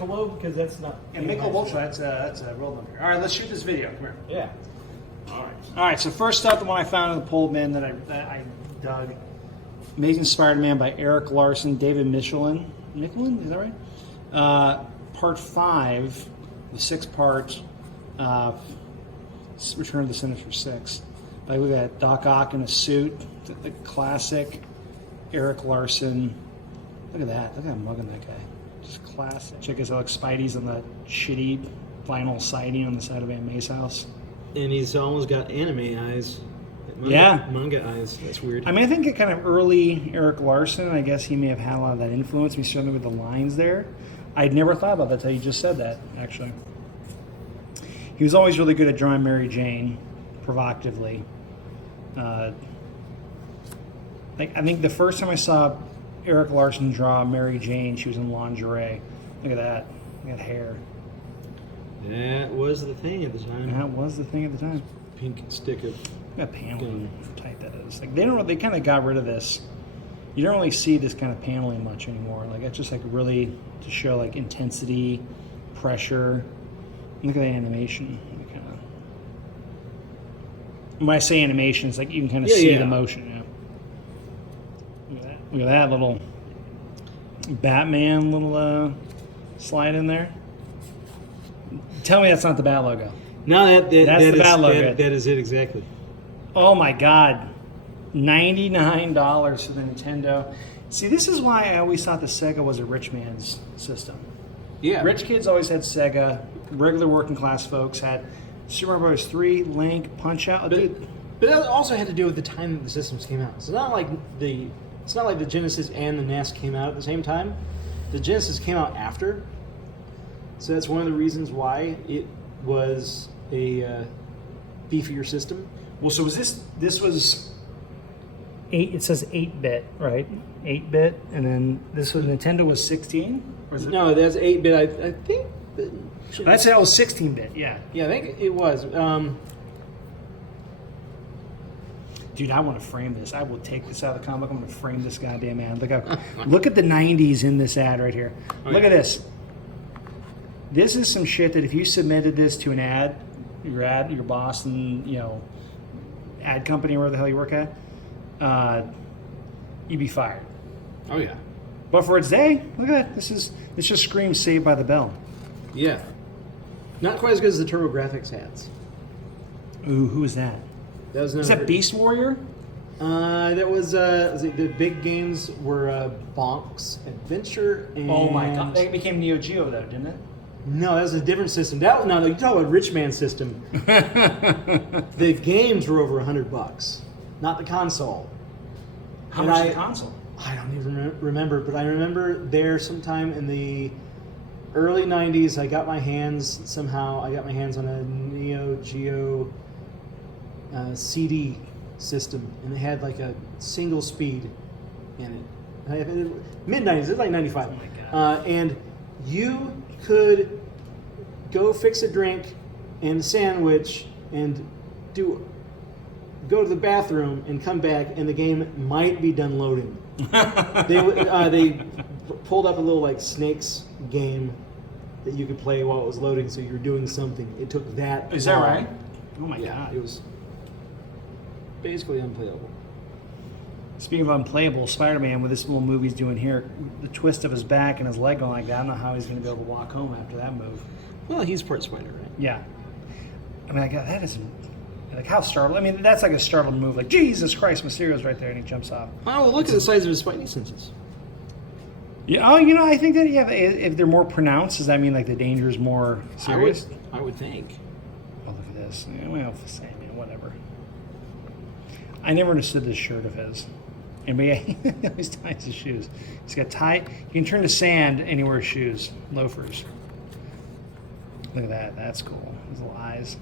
Michelob, because that's not. And Michelob Ultra, that's a real number. All right, let's shoot this video. Come here. Yeah. All right. So first up, the one I found in the poll bin that I dug, Amazing Spider-Man by Eric Larson, David Michelin. Michelin, is that right? Part 5, the 6-part Return of the Sinister Six. Like, look at that, Doc Ock in a suit, the classic Eric Larson. Look at that. Look at him mugging that guy. Just classic. Check this out. Spidey's on the shitty vinyl siding on the side of Aunt May's house. And he's almost got anime eyes. Manga eyes. That's weird. I mean, I think it kind of early Eric Larson, I guess he may have had a lot of that influence. We certainly with the lines there. I'd never thought about that until you just said that, actually. He was always really good at drawing Mary Jane provocatively. I think the first time I saw Eric Larson draw Mary Jane, she was in lingerie. Look at that. Look at that hair. That was the thing at the time. That was the thing at the time. Pink stick of. Look at paneling, how tight that is. Like they kind of got rid of this. You don't really see this kind of paneling much anymore. Like it's just like really to show like intensity, pressure. Look at the animation. When I say animation, it's like you can kind of see the motion. Look at that little Batman little slide in there. Tell me that's not the Bat logo. No, that's the Bat logo. That is it exactly. Oh my God, $99 for the Nintendo. See, this is why I always thought the Sega was a rich man's system. Yeah, rich kids always had Sega. Regular working class folks had Super Mario Bros. 3, Link, Punch Out. But that also had to do with the time that the systems came out. It's not like the Genesis and the NES came out at the same time. The Genesis came out after. So that's one of the reasons why it was a beefier system. Well, so was this was 8, it says 8-bit, right? 8-bit, and then this was Nintendo was 16? Or is it? No, that's 8-bit. I think I'd say it was 16-bit, yeah. Yeah, I think it was. Dude, I want to frame this. I will take this out of the comic. I'm going to frame this goddamn ad. Look at the 90s in this ad right here. Look at this. This is some shit that if you submitted this to an ad, your boss and, ad company or where the hell you work at, you'd be fired. Oh, yeah. But for its day, look at that. This just screams Saved by the Bell. Yeah. Not quite as good as the TurboGrafx ads. Ooh, who is that? Is that Beast Warrior? That was the big games were Bonk's Adventure and... Oh my God. It became Neo Geo though, didn't it? No, that was a different system. You talk about Rich Man system. The games were over $100, not the console. How much is the console? I don't even remember, but I remember there sometime in the early 90s, I got my hands on a Neo Geo CD system, and it had like a single speed in it. Mid-90s, it's like 95. Oh my God. And you could go fix a drink and a sandwich and go to the bathroom and come back, and the game might be done loading. They pulled up a little like Snakes game that you could play while it was loading, so you were doing something. It took that. Is that right? Oh my Yeah, God. it was basically unplayable. Speaking of unplayable, Spider-Man, with this little move he's doing here, the twist of his back and his leg going like that, I don't know how he's going to be able to walk home after that move. Well, he's part spider, right? Yeah. I mean, that is, like, how startled. I mean, that's like a startled move. Like, Jesus Christ, Mysterio's right there, and he jumps off. Oh, well, look at the size of his spidey senses. Yeah. Oh, I think that, if they're more pronounced, does that mean, like, the danger is more serious? I would think. Oh, look at this. Yeah, well, whatever. I never understood this shirt of his. And he always ties his shoes. He's got you can turn to sand and he wears shoes, loafers. Look at that. That's cool. His little eyes.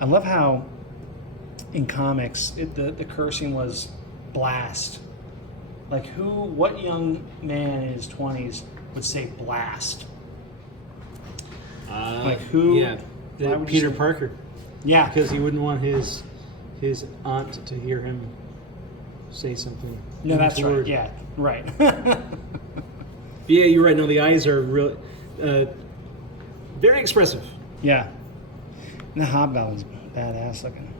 I love how in comics the cursing was blast. Like what young man in his 20s would say blast? Like who? Yeah, Peter Parker. Yeah, because he wouldn't want his aunt to hear him say something. No, that's right. Yeah, right. Yeah, you're right. No, the eyes are really very expressive. Yeah. And the Hobgoblin's badass looking.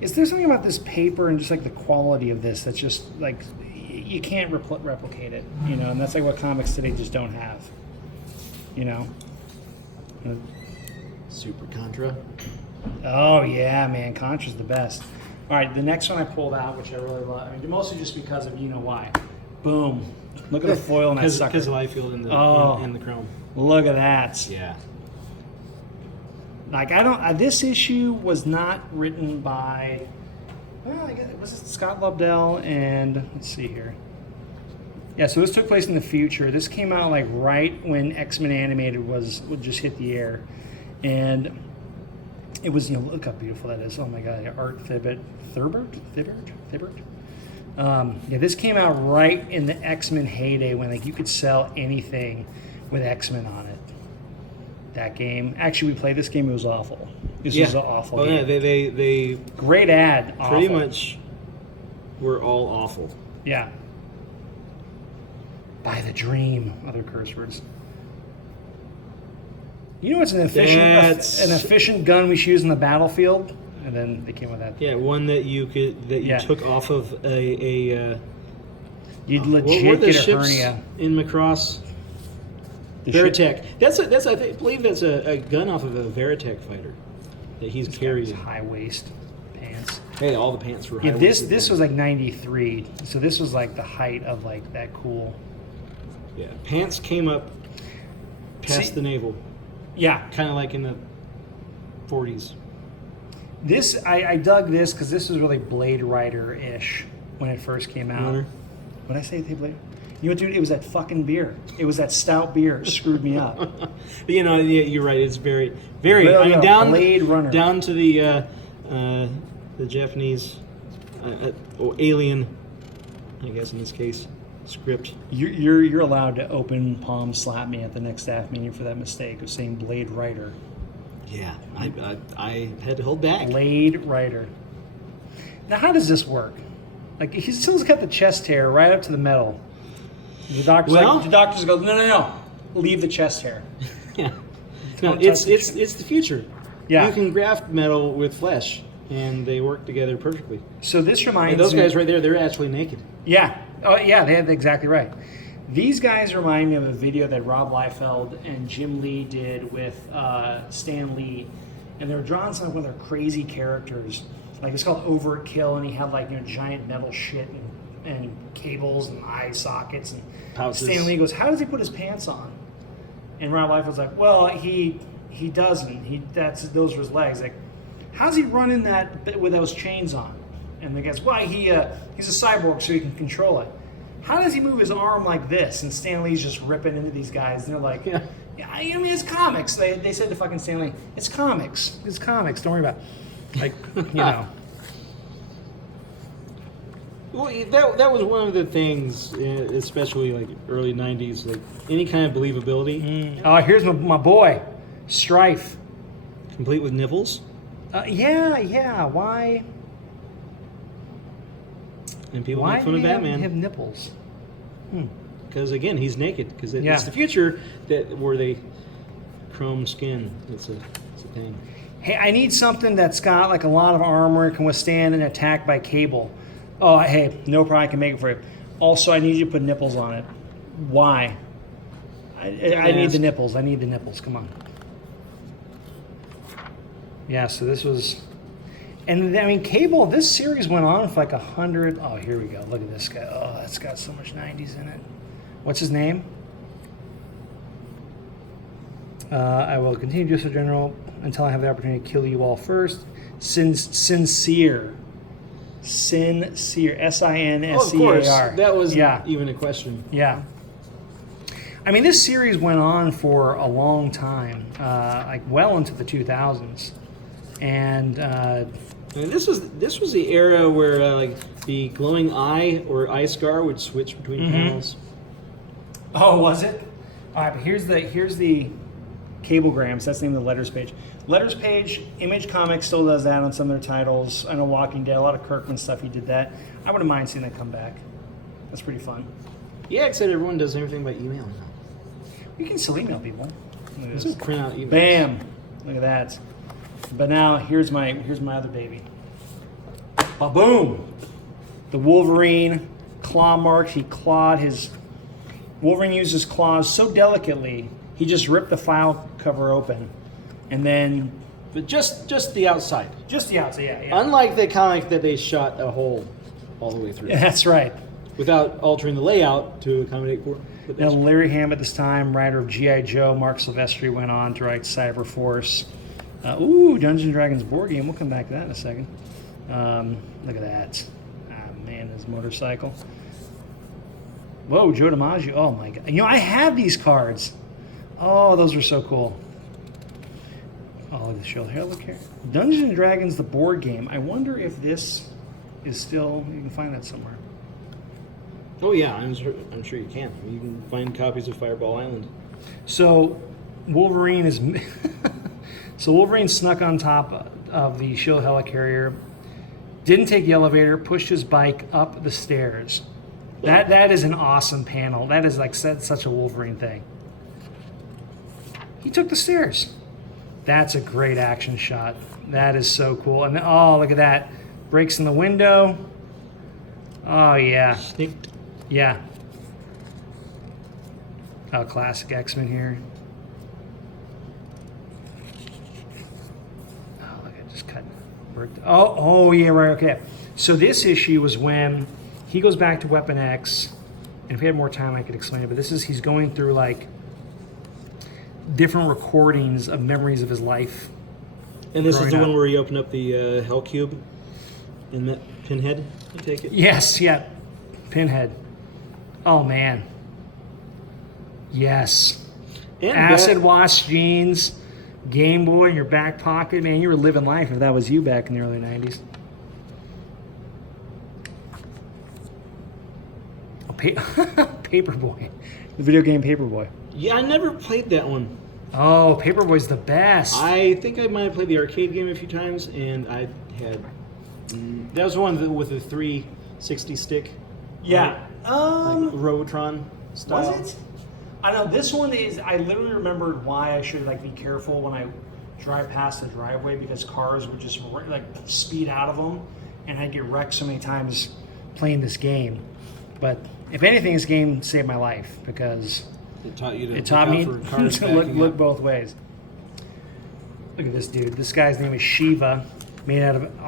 Is there something about this paper and just like the quality of this that's just like you can't replicate it, you know? And that's like what comics today just don't have, you know? Super Contra. Oh yeah, man, Contra's the best. All right, the next one I pulled out, which I really love. I mean, mostly just because of you know why. Boom! Look at the foil in that sucker. Because of Liefeld and the chrome. Look at that. Yeah. Like I don't. This issue was not written by. Well, I guess was it Scott Lobdell and let's see here. Yeah, so this took place in the future. This came out like right when X-Men Animated would just hit the air, and it was look how beautiful that is. Oh my God, Art Thibaut. Yeah, this came out right in the X-Men heyday when like you could sell anything with X-Men on it. That game. Actually, we played this game. It was awful. This was an awful game. Yeah, they great ad. Pretty Awful. much were all awful. Yeah. By the dream. Other curse words. You know what's an efficient gun we should use in the battlefield? And then they came with that. Yeah, one that you took off of a you'd what were legit the get a ships hernia. in Macross? Veritech. I believe that's a gun off of a Veritech fighter that he's carrying. High waist pants. Hey, all the pants were high. Yeah, this was like '93, so this was like the height of like that cool. Yeah, pants came up past the navel. Yeah, kind of like in the 40s. This I dug this because this was really Blade Rider-ish when it first came out. Runner. What did I say? Blade? You know what, dude? It was that fucking beer. It was that stout beer. It screwed me up. Yeah, you're right. It's very, very. I mean, down Blade Runner. Down to the Japanese or alien, I guess in this case, script. You're allowed to open palm slap me at the next staff meeting for that mistake of saying Blade Rider. Yeah, I had to hold back. Blade Rider. Now, how does this work? Like, he still's got the chest hair right up to the metal. The doctors go, no, leave the chest hair. Yeah, no, it's the future. Yeah, you can graft metal with flesh, and they work together perfectly. So this reminds me, those guys right there, they're actually naked. Yeah, oh yeah, they're exactly right. These guys remind me of a video that Rob Liefeld and Jim Lee did with Stan Lee, and they were drawing some of one of their crazy characters. Like it's called Overkill, and he had like giant metal shit and cables and eye sockets. And pouches. Stan Lee goes, "How does he put his pants on?" And Rob Liefeld's like, "Well, he doesn't. Those are his legs. Like, how's he running that with those chains on?" And the guy's, "Why he's a cyborg, so he can control it." How does he move his arm like this? And Stan Lee's just ripping into these guys, and they're like, "Yeah, I mean, it's comics." They said to fucking Stan Lee, "It's comics. It's comics. Don't worry about it." Like, Well, that was one of the things, especially like early '90s, like any kind of believability. Oh, here's my boy, Strife, complete with nipples. Yeah. Why? And people make fun of Batman. Have nipples? Because again, he's naked. Because it's the future where they chrome skin. It's a thing. Hey, I need something that's got like a lot of armor, can withstand an attack by Cable. Oh, hey, no problem, I can make it for you. Also, I need you to put nipples on it. Why? I need the nipples. I need the nipples. Come on. Yeah, so this was... And, I mean, Cable, this series went on for like 100... Oh, here we go. Look at this guy. Oh, that's got so much 90s in it. What's his name? I will continue to do so, General, until I have the opportunity to kill you all first. Sincere. S-I-N-S-C-A-R. Oh, of course. That was even a question. Yeah. I mean, this series went on for a long time, like well into the 2000s. And this was the era where like the glowing eye or eye scar would switch between panels. Oh, was it? All right, but here's the cablegrams. That's the name of the letters page. Letters page, Image Comics still does that on some of their titles. I know Walking Dead, a lot of Kirkman stuff, he did that. I wouldn't mind seeing that come back. That's pretty fun. Yeah, except everyone does everything by email now. You can still email people. Look at Let's this. just print out emails. Bam! Look at that. But now here's my other baby. Ba-boom! The Wolverine claw mark. He clawed his. Wolverine used his claws so delicately. He just ripped the file cover open, and then But just the outside. just the outside. Yeah. Unlike the comic that they shot a hole all the way through. Yeah, that's right. Without altering the layout to accommodate for. But Now, that's- Larry Hamm at this time, writer of G.I. Joe, Mark Silvestri went on to write Cyber Force. Dungeons & Dragons board game. We'll come back to that in a second. Look at that. Ah, man, his motorcycle. Whoa, Joe DiMaggio. Oh, my God. You know, I have these cards. Oh, those were so cool. Oh, look at the shoulder. Here, look here. Dungeons & Dragons, the board game. I wonder if this is still... You can find that somewhere. Oh yeah, I'm sure you can. You can find copies of Fireball Island. So Wolverine is so Wolverine snuck on top of the shield helicarrier, didn't take the elevator, pushed his bike up the stairs. That is an awesome panel. That is like such a Wolverine thing. He took the stairs. That's a great action shot. That is so cool. And oh, look at that. Breaks in the window. Oh yeah. Sneak. Yeah. Oh, classic X-Men here. Oh, look at just cut. Oh, yeah, right, okay. So this issue was when he goes back to Weapon X, and if we had more time, I could explain it. But he's going through like different recordings of memories of his life. And this is growing the up. one where you open up the Hell Cube in that Pinhead. You take it. Yes, yeah, Pinhead. Oh man. Yes. And Acid wash jeans, Game Boy in your back pocket. Man, you were living life if that was you back in the early 90s. Oh, Paperboy. The video game Paperboy. Yeah, I never played that one. Oh, Paperboy's the best. I think I might have played the arcade game a few times, and I had. That was one with the 360 stick. yeah. Right? Like Robotron style. Was it? I know this one is. I literally remembered why I should like be careful when I drive past the driveway because cars would just like speed out of them, and I'd get wrecked so many times playing this game. But if anything, this game saved my life because It taught you to. it taught look me out for cars to backing look up. both ways. Look at this dude. This guy's name is Shiva, made out of all.